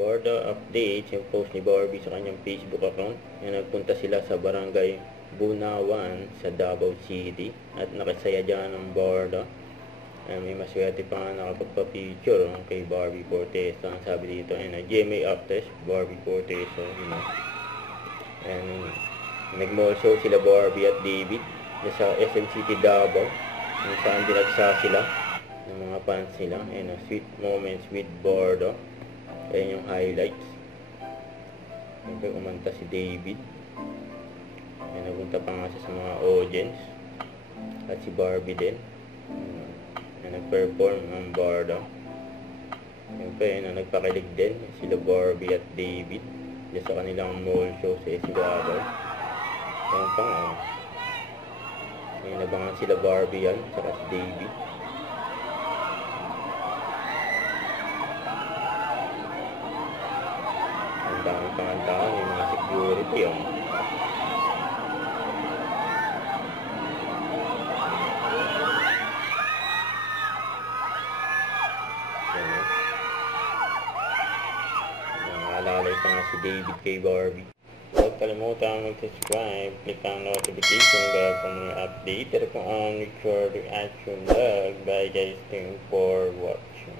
Borda updates yung post ni Barbie sa kanyang Facebook account. Yan, nagpunta sila sa barangay Bunawan sa Davao City at nakasaya dyan ang Borda. May maswerte pa nga nakapagpa-picture kay Barbie Fortesa. Ang sabi dito ay GMA actress Barbie Fortesa. And nag-mall show sila Barbie at David sa SM City Davao, kung saan dinagsa sila ng mga fans nila. Sweet moments with Borda. Ayan yung highlights. Siyempre umanta si David. Napunta pa nga siya sa mga audience. At si Barbie din. Nag-perform ang Borda. Siyempre nagpakilig din sila Barbie at David diyan sa kanilang mall show sa Davao. Ayan pa nga. Nabangan sila Barbie yan, saka si David. Ang daming pangantaan, yung mga security yan. Naalalay pa nga si David kay Barbie. Huwag kalimutan mag-subscribe, click ang notification bell kung may update. Ito po ang record reaction vlog. Bye guys, thank you for watching.